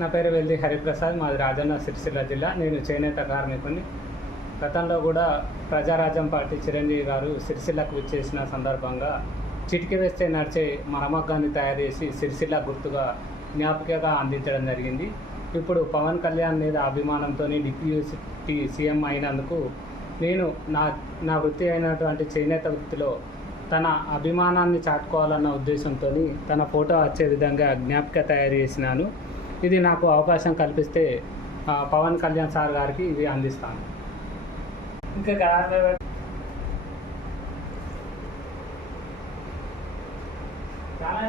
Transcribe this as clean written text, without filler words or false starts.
నా పేరు వెల్ది హరిప్రసాద్, మాది రాజన్న సిరిసిల్ల జిల్లా. నేను చేనేత కార్మికుని. గతంలో కూడా ప్రజారాజ్యం పార్టీ చిరంజీవి గారు సిరిసిల్లకు విచ్చేసిన సందర్భంగా చిటికి వేస్తే నడిచే మరమగ్గాన్ని తయారు చేసి సిరిసిల్ల గుర్తుగా జ్ఞాపికగా అందించడం జరిగింది. ఇప్పుడు పవన్ కళ్యాణ్ మీద అభిమానంతో డిప్యూటీ సీఎం అయినందుకు నేను నా వృత్తి అయినటువంటి చేనేత వృత్తిలో తన అభిమానాన్ని చాటుకోవాలన్న ఉద్దేశంతో తన ఫోటో వచ్చే విధంగా జ్ఞాపిక తయారు చేసినాను. ఇది నాకు అవకాశం కల్పిస్తే పవన్ కళ్యాణ్ సార్ గారికి ఇది అందిస్తాను. ఇంకా చాలా